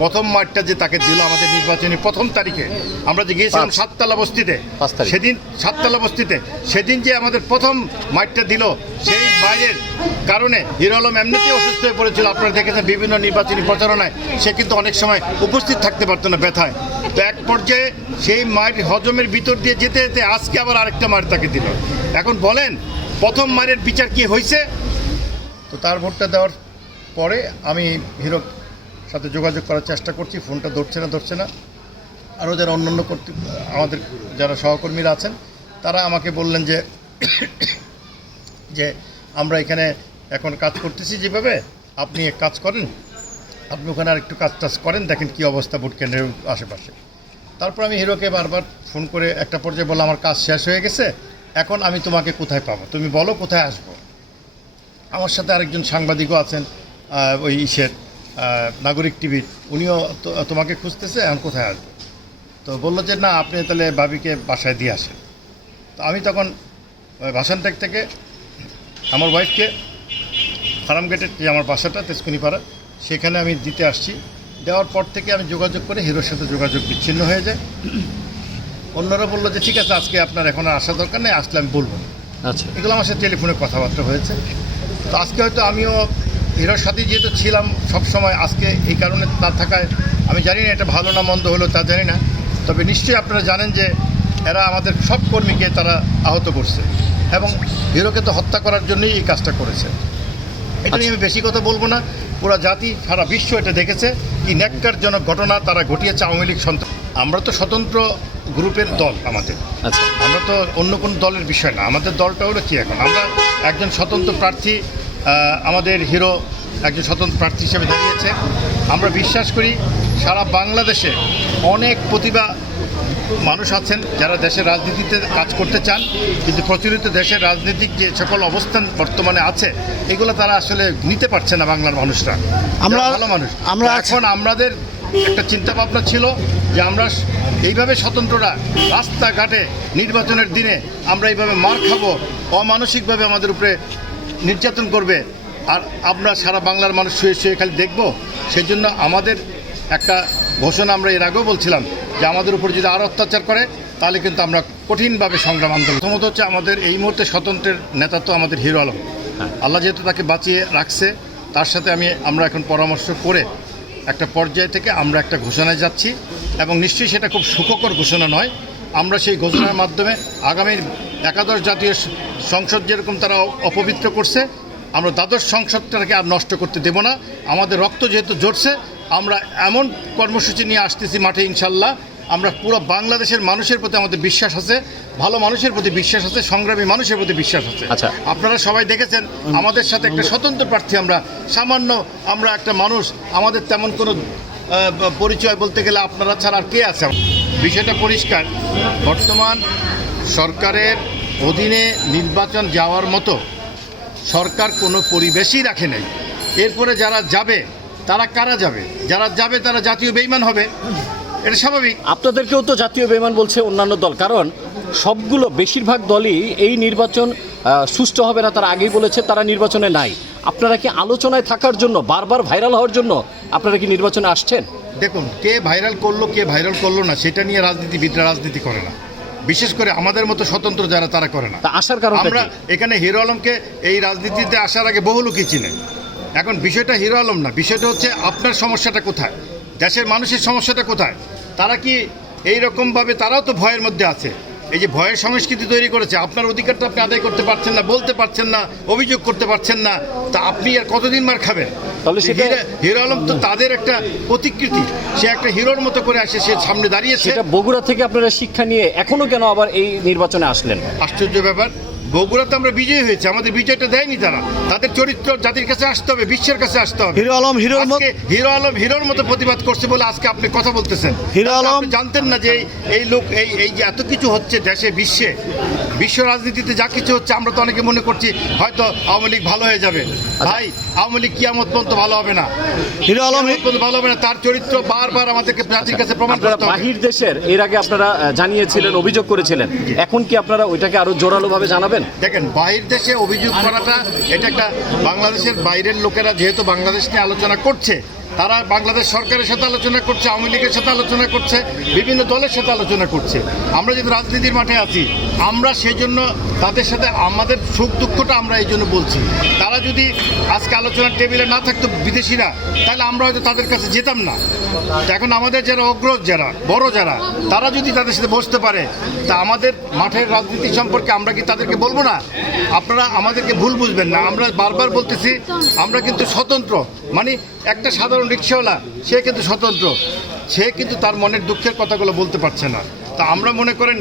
প্রথম মাঠটা যে তাকে দিল আমাদের নির্বাচনী প্রথম তারিখে আমরা যে গিয়েছিলাম সাততলা বস্তিতে সেদিন সাততলা বস্তিতে সেদিন যে আমাদের প্রথম মাঠটা দিল সেই বাইরের কারণে হিরো আলম এমনিতেই অসুস্থ হয়ে পড়েছিল। আপনারা দেখেছেন বিভিন্ন নির্বাচনী প্রচারণায় সে কিন্তু অনেক সময় উপস্থিত থাকতে পারতো না ব্যথায়। তো এক পর্যায়ে সেই মাঠ হজমের ভিতর দিয়ে যেতে যেতে আজকে আবার আরেকটা মাঠ তাকে দিল। এখন বলেন প্রথম মারের বিচার কি হয়েছে তো তার ভোটটা দেওয়ার পরে আমি হিরোর সাথে যোগাযোগ করার চেষ্টা করছি, ফোনটা ধরছে না ধরছে না। আরও যারা অন্যান্য কর্তৃ, আমাদের যারা সহকর্মীরা আছেন, তারা আমাকে বললেন যে যে আমরা এখানে এখন কাজ করতেছি যেভাবে, আপনি এক কাজ করেন, আপনি ওখানে আর একটু কাজ টাজ করেন, দেখেন কি অবস্থা ভোট কেন্দ্রের আশেপাশে। তারপর আমি হিরোকে বারবার ফোন করে একটা পর্যায়ে বললাম, আমার কাজ শেষ হয়ে গেছে, এখন আমি তোমাকে কোথায় পাবো? তুমি বলো কোথায় আসব? আমার সাথে আরেকজন সাংবাদিকও আছেন ওই ইসের নাগরিক টিভির উনিও তো- তোমাকে খুঁজতেছে এখন কোথায় আসবে? তো বলল যে না আপনি তাহলে বাবিকে বাসায় দিয়ে আসেন। তো আমি তখন ভাসানটেক থেকে আমার ওয়াইফকে ফার্ম গেটের যে আমার বাসাটা তেজকুনিপাড়া সেখানে আমি দিতে আসছি। দেওয়ার পর থেকে আমি যোগাযোগ করে হিরোর সাথে যোগাযোগ বিচ্ছিন্ন হয়ে যায়। অন্যরা বলল যে ঠিক আছে আজকে আপনার এখন আর আসা দরকার নেই আসলে আমি বলব আচ্ছা। এগুলো আমার সাথে টেলিফোনে কথাবার্তা হয়েছে। তো আজকে হয়তো আমিও হিরোর সাথে যেহেতু ছিলাম সব সময় আজকে এই কারণে না থাকায় আমি জানি না এটা ভালো না মন্দ হলো তা জানি না। তবে নিশ্চয়ই আপনারা জানেন যে এরা আমাদের সব কর্মীকে তারা আহত করছে এবং হিরোকে তো হত্যা করার জন্যই এই কাজটা করেছে। এটা নিয়ে আমি বেশি কথা বলব না। পুরো জাতি সারা বিশ্ব এটা দেখেছে কি ন্যাক্কারজনক ঘটনা তারা ঘটিয়েছে আওয়ামী লীগ সন্ত্রাস আমরা তো স্বতন্ত্র গ্রুপের দল আমাদের। আচ্ছা। আমরা তো অন্য কোনো দলের বিষয় না। আমাদের দলটা হলো কি এখন? আমরা একজন স্বতন্ত্র প্রার্থী আমাদের হিরো একজন স্বতন্ত্র প্রার্থী হিসেবে দাঁড়িয়েছে। আমরা বিশ্বাস করি সারা বাংলাদেশে অনেক প্রতিভা মানুষ আছেন যারা দেশের রাজনীতিতে কাজ করতে চান কিন্তু প্রচলিত দেশের রাজনৈতিক যে সকল অবস্থান বর্তমানে আছে এগুলো তারা আসলে নিতে পারছে না বাংলার মানুষরা। আমরা- ভালো মানুষ। আমরা এখন আমাদের একটা চিন্তা ভাবনা ছিল যে আমরা এইভাবে স্বতন্ত্ররা রাস্তাঘাটে নির্বাচনের দিনে আমরা এইভাবে মার খাব অমানসিকভাবে আমাদের উপরে নির্যাতন করবে আর আমরা সারা বাংলার মানুষ শুয়ে শুয়ে খালি দেখব সেই জন্য আমাদের একটা ঘোষণা আমরা এর আগেও বলছিলাম যে আমাদের উপর যদি আরও অত্যাচার করে তাহলে কিন্তু আমরা কঠিনভাবে সংগ্রাম আন্দোলন প্রথমত হচ্ছে আমাদের এই মুহূর্তে স্বতন্ত্রের নেতা তো আমাদের হিরো আলম। আল্লাহ যেহেতু তাকে বাঁচিয়ে রাখছে তার সাথে আমি আমরা এখন পরামর্শ করে একটা পর্যায় থেকে আমরা একটা ঘোষণায় যাচ্ছি এবং নিশ্চয়ই সেটা খুব সুখকর ঘোষণা নয়। আমরা সেই ঘোষণার মাধ্যমে আগামীর একাদশ জাতীয় সংসদ যেরকম তারা অপবিত্র করছে আমরা দ্বাদশ সংসদটাকে আর নষ্ট করতে দেব না। আমাদের রক্ত যেহেতু জড়ছে আমরা এমন কর্মসূচি নিয়ে আসতেছি মাঠে ইনশাল্লাহ। আমরা পুরো বাংলাদেশের মানুষের প্রতি আমাদের বিশ্বাস আছে ভালো মানুষের প্রতি বিশ্বাস আছে সংগ্রামী মানুষের প্রতি বিশ্বাস আছে। আচ্ছা। আপনারা সবাই দেখেছেন আমাদের সাথে একটা স্বতন্ত্র প্রার্থী আমরা সামান্য আমরা একটা মানুষ আমাদের তেমন কোনো পরিচয় বলতে গেলে আপনারা ছাড়া আর কে আছে? বিষয়টা পরিষ্কার। বর্তমান সরকারের অধীনে নির্বাচন যাওয়ার মতো সরকার কোনো পরিবেশই রাখে নাই। এরপরে যারা যাবে, তারা কারা যাবে? যারা যাবে, তারা জাতীয় বেইমান হবে। এটা স্বাভাবিক। আপনাদেরকেও তো জাতীয় বেইমান বলছে অন্যান্য দল, কারণ সবগুলো বেশিরভাগ দলই এই নির্বাচন সুষ্ঠু হবে না, তারা আগেই বলেছে তারা নির্বাচনে নাই। আপনারা কি আলোচনায় থাকার জন্য বারবার ভাইরাল হওয়ার জন্য আপনারা কি নির্বাচনে আসছেন? দেখুন কে ভাইরাল করল কে ভাইরাল করল না সেটা নিয়ে রাজনীতিবিদরা রাজনীতি করে না। বিশেষ করে আমাদের মতো স্বতন্ত্র যারা তারা করে না। তা আসার কারণ আমরা এখানে হিরো আলমকে এই রাজনীতিতে আসার আগে বহু লোকই চিনে এখন বিষয়টা হিরো আলম না বিষয়টা হচ্ছে আপনার সমস্যাটা কোথায়? দেশের মানুষের সমস্যাটা কোথায়? তারা কি এই রকমভাবে তারাও তো ভয়ের মধ্যে আছে। এই যে ভয়ের সংস্কৃতি তৈরি করেছে আপনার অধিকারটা আপনি আদায় করতে পারছেন না বলতে পারছেন না অভিযোগ করতে পারছেন না তা আপনি আর কতদিন মার খাবেন? তাহলে হিরো- আলম তো তাদের একটা প্রতিকৃতি। সে একটা হিরোর মতো করে আসে সে সামনে দাঁড়িয়েছে। বগুড়া থেকে আপনারা শিক্ষা নিয়ে এখনও কেন আবার এই নির্বাচনে আসলেন? আশ্চর্য ব্যাপার। বগুড়াতে আমরা বিজয়ী হয়েছে আমাদের বিজয়টা দেয়নি তারা। তাদের চরিত্র জাতির কাছে আসতে হবে বিশ্বের কাছে আসতে হবে। হিরো আলম হিরোর মত হিরো আলম হিরোর মতো প্রতিবাদ করছে বলে আজকে আপনি কথা বলতেছেন। হিরো আলম- জানতেন না যে এই লোক এই এই যে এত কিছু হচ্ছে দেশে বিশ্বে। বিশ্ব রাজনীতিতে যা কিছু হচ্ছে আমরা তো অনেকে মনে করছি হয়তো আওয়ামী লীগ ভালো হয়ে যাবে। ভাই আওয়ামী লীগ কিয়ামত পর্যন্ত ভালো হবে না। হিরো আলম পর্যন্ত ভালো হবে না তার চরিত্র বারবার আমাদেরকে প্রাচীর কাছে প্রমাণ করতে বাহির দেশের এর আগে আপনারা জানিয়েছিলেন অভিযোগ করেছিলেন। এখন কি আপনারা ওইটাকে আরও জোরালোভাবে জানাবেন? দেখেন বাহির দেশে অভিযোগ করাটা এটা একটা বাংলাদেশের বাইরের লোকেরা যেহেতু বাংলাদেশ নিয়ে আলোচনা করছে তারা বাংলাদেশ সরকারের সাথে আলোচনা করছে, আওয়ামী লীগের সাথে আলোচনা করছে, বিভিন্ন দলের সাথে আলোচনা করছে। আমরা যদি রাজনীতির মাঠে আছি, আমরা সেই জন্য তাদের সাথে আমাদের সুখ দুঃখটা আমরা এই জন্য বলছি। তারা যদি আজকে আলোচনার টেবিলে না থাকতো বিদেশিরা, তাহলে আমরা হয়তো তাদের কাছে যেতাম না। এখন আমাদের যারা অগ্রজ যারা, বড় যারা, তারা যদি তাদের সাথে বসতে পারে, তা আমাদের মাঠের রাজনীতি সম্পর্কে আমরা কি তাদেরকে বলব না? আপনারা আমাদেরকে ভুল বুঝবেন না। আমরা বারবার বলতেছি, আমরা কিন্তু স্বতন্ত্র। মানে একটা সাধারণ রিক্সাওয়ালা, সে কিন্তু স্বতন্ত্র। সে কিন্তু তার মনের দুঃখের কথাগুলো বলতে পারছে না। তা আমরা মনে করেন,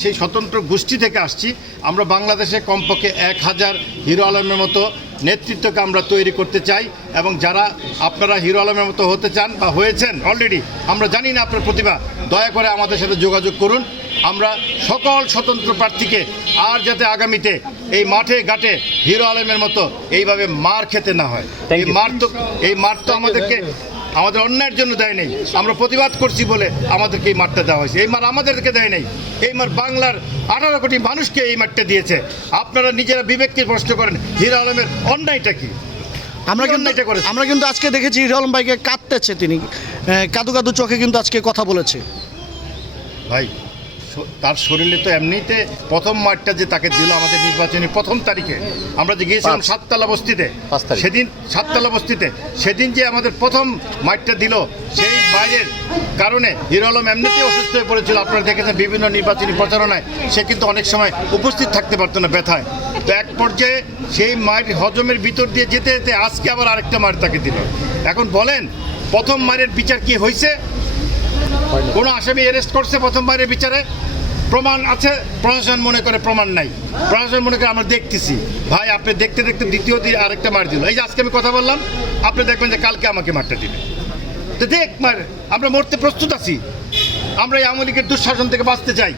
সেই স্বতন্ত্র গোষ্ঠী থেকে আসছি। আমরা বাংলাদেশে কমপক্ষে এক হাজার হিরো আলমের মতো নেতৃত্বকে আমরা তৈরি করতে চাই এবং যারা আপনারা হিরো আলমের মতো হতে চান বা হয়েছেন অলরেডি আমরা জানি না আপনার প্রতিভা। দয়া করে আমাদের সাথে যোগাযোগ করুন। আমরা সকল স্বতন্ত্র প্রার্থীকে আর যাতে আগামীতে এই মাঠে ঘাটে হিরো আলমের মতো এইভাবে মার খেতে না হয়। এই. মার তো এই মার তো আমাদেরকে আমাদের অন্যায়ের জন্য দেয় নেই। আমরা প্রতিবাদ করছি বলে আমাদেরকে এই মাঠটা দেওয়া হয়েছে। এই মার আমাদেরকে দেয় নেই। এই মার বাংলার আঠারো কোটি মানুষকে এই মাঠটা দিয়েছে। আপনারা নিজেরা বিবেককে প্রশ্ন করেন হিরা আলমের অন্যায়টা কি? আমরা কিন্তু এটা করেছে? আমরা কিন্তু আজকে দেখেছি হিরো আলম ভাইকে কাঁদতেছে তিনি। কাদু কাদু চোখে কিন্তু আজকে কথা বলেছে। ভাই তার শরীরে তো এমনিতে প্রথম মাঠটা যে তাকে দিল আমাদের নির্বাচনী প্রথম তারিখে আমরা যে গিয়েছিলাম সাততলা বস্তিতে সেদিন সাততলা বস্তিতে সেদিন যে আমাদের প্রথম মাঠটা দিল সেই বাইরের কারণে হিরো আলম এমনিতেই অসুস্থ হয়ে পড়েছিল। আপনারা দেখেছেন বিভিন্ন নির্বাচনী প্রচারণায় সে কিন্তু অনেক সময় উপস্থিত থাকতে পারতো না ব্যথায়। তো এক পর্যায়ে সেই মাঠ হজমের ভিতর দিয়ে যেতে যেতে আজকে আবার আরেকটা মাঠ তাকে দিল। এখন বলেন প্রথম মারের বিচার কি হয়েছে কোনো আসামি অ্যারেস্ট করছে প্রথমবারের বিচারে? প্রমাণ আছে? প্রশাসন মনে করে প্রমাণ নাই। প্রশাসন মনে করে আমরা দেখতেছি। ভাই, আপনি দেখতে দেখতে দ্বিতীয় দিন আরেকটা মার দিল। এই যে আজকে আমি কথা বললাম, আপনি দেখবেন যে কালকে আমাকে মারটা দিবে। তো দেখ মার, আমরা মরতে প্রস্তুত আছি। আমরা এই আওয়ামী লীগের দুঃশাসন থেকে বাঁচতে চাই।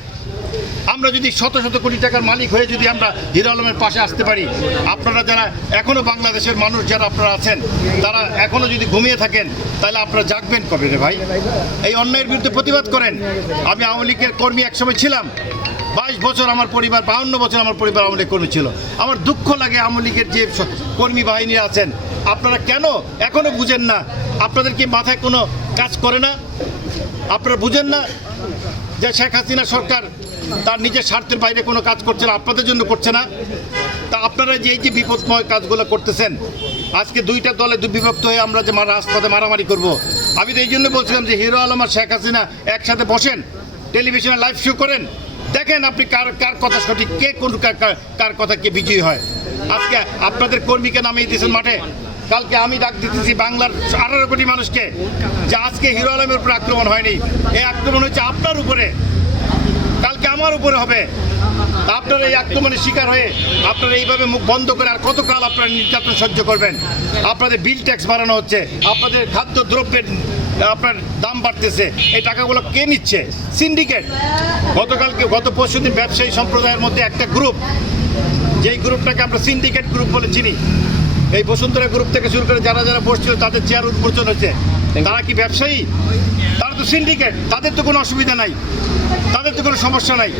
আমরা যদি শত শত কোটি টাকার মালিক হয়ে যদি আমরা হিরো আলমের পাশে আসতে পারি, আপনারা যারা এখনও বাংলাদেশের মানুষ যারা আপনারা আছেন, তারা এখনও যদি ঘুমিয়ে থাকেন, তাহলে আপনারা জাগবেন কবে রে ভাই? এই অন্যায়ের বিরুদ্ধে প্রতিবাদ করেন। আমি আওয়ামী লীগের কর্মী একসময় ছিলাম। বাইশ বছর আমার পরিবার, বাহান্ন বছর আমার পরিবার আওয়ামী লীগ কর্মী ছিল। আমার দুঃখ লাগে আওয়ামী লীগের যে কর্মী বাহিনী আছেন। আপনারা কেন এখনও বুঝেন না? আপনাদের কি মাথায় কোনো কাজ করে না? আপনারা বুঝেন না? যে শেখ হাসিনা সরকার তার নিজের স্বার্থের বাইরে কোনো কাজ করছে না, আপনাদের জন্য করছে না। তা আপনারা যে এই যে বিপদময় কাজগুলো করতেছেন, আজকে দুইটা দলে বিভক্ত হয়ে আমরা যে রাজপথে মারামারি করব, আমি তো এই জন্য বলছিলাম যে হিরো আলম আর শেখ হাসিনা একসাথে বসেন টেলিভিশনে লাইভ শো করেন, দেখেন আপনি কার কার কথা সঠিক, কে কোন কার কথা কে বিজয়ী হয়। আজকে আপনাদের কর্মীকে নামিয়ে দিয়েছেন মাঠে কালকে আমি ডাক দিতেছি বাংলার আঠারো কোটি মানুষকে যে আজকে হিরো আলমের উপর আক্রমণ হয়নি। এই আক্রমণ হচ্ছে আপনার উপরে। কালকে আমার উপরে হবে। আপনারা এই আক্রমণের শিকার হয়ে আপনারা এইভাবে মুখ বন্ধ করে আর কতকাল আপনারা নির্যাতন সহ্য করবেন? আপনাদের বিল ট্যাক্স বাড়ানো হচ্ছে, আপনাদের খাদ্য দ্রব্যের আপনার দাম বাড়তেছে। এই টাকাগুলো কে নিচ্ছে? সিন্ডিকেট গতকালকে, গত পরশু ব্যবসায়ী সম্প্রদায়ের মধ্যে একটা গ্রুপ যেই গ্রুপটাকে আমরা সিন্ডিকেট গ্রুপ বলে চিনি এই বসুন্ধরা গ্রুপ থেকে শুরু করে যারা যারা বসছিল তাদের চেয়ার উদ্বোধন হচ্ছে তারা কি ব্যবসায়ী? তারা তো সিন্ডিকেট তাদের তো কোনো অসুবিধা নাই। তাদের তো কোনো সমস্যা নাই।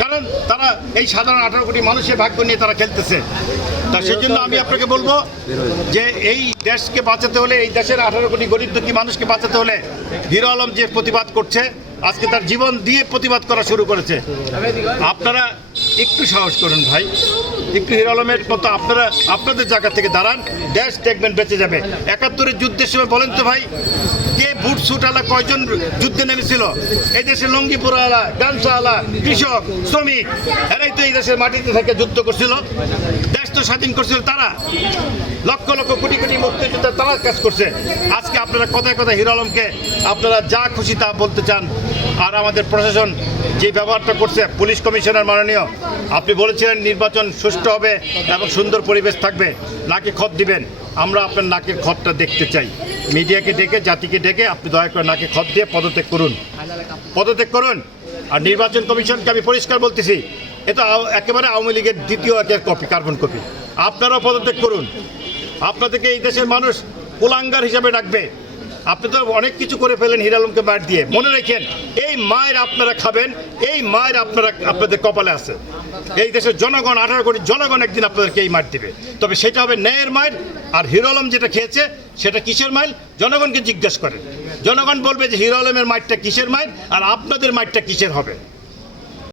কারণ তারা এই সাধারণ আঠারো কোটি মানুষের ভাগ্য নিয়ে তারা খেলতেছে। তা সেই জন্য আমি আপনাকে বলব যে এই দেশকে বাঁচাতে হলে এই দেশের আঠারো কোটি গরিব দুঃখী মানুষকে বাঁচাতে হলে হিরো আলম যে প্রতিবাদ করছে আজকে তার জীবন দিয়ে প্রতিবাদ করা শুরু করেছে। আপনারা একটু সাহস করুন ভাই। একটু হিরো আলমের মতো আপনারা, আপনাদের জায়গা থেকে দাঁড়ান, দেশ দেখবেন, বেঁচে যাবে। একাত্তরের যুদ্ধের সময় বলেন তো ভাই, কে বুট সুটালা কয়জন যুদ্ধে নেমেছিল? এই দেশের লঙ্গিপুরা আলা গামছা আলা কৃষক, শ্রমিক, এরাই তো এই দেশের মাটিতে থেকে যুদ্ধ করছিল। তো স্বাধীন করছিল তারা। লক্ষ লক্ষ কোটি কোটি মুক্তিযোদ্ধা তারা কাজ করছে। আজকে আপনারা কথায় কথায় হিরো আলমকে আপনারা যা খুশি তা বলতে চান। আর আমাদের প্রশাসন যে ব্যবহারটা করছে, পুলিশ কমিশনার মাননীয়, আপনি বলেছিলেন নির্বাচন সুষ্ঠু হবে এবং সুন্দর পরিবেশ থাকবে। নাকে খত দিবেন। আমরা আপনার নাকের খতটা দেখতে চাই। মিডিয়াকে ডেকে, জাতিকে ডেকে আপনি দয়া করে নাকে খত দিয়ে পদত্যাগ করুন। পদত্যাগ করুন। আর নির্বাচন কমিশনকে আমি পরিষ্কার বলতেছি এটা একেবারে আওয়ামী লীগের দ্বিতীয় একের কপি কার্বন কপি আপনারাও পদত্যাগ করুন। আপনাদেরকে এই দেশের মানুষ কুলাঙ্গার হিসাবে ডাকবে। আপনি তো অনেক কিছু করে ফেলেন হিরো আলমকে মার দিয়ে। মনে রেখেন, এই মায়ের আপনারা খাবেন, এই মায়ের আপনারা আপনাদের কপালে আছে। এই দেশের জনগণ, আঠারো কোটি জনগণ একদিন আপনাদেরকে এই মার দিবে। তবে সেটা হবে ন্যায়ের মায়ের আর হিরো আলম যেটা খেয়েছে, সেটা কিসের মাইল? জনগণকে জিজ্ঞেস করেন। জনগণ বলবে যে হিরো আলমের মাইটটা কিসের মাইল, আর আপনাদের মাইটটা কিসের হবে?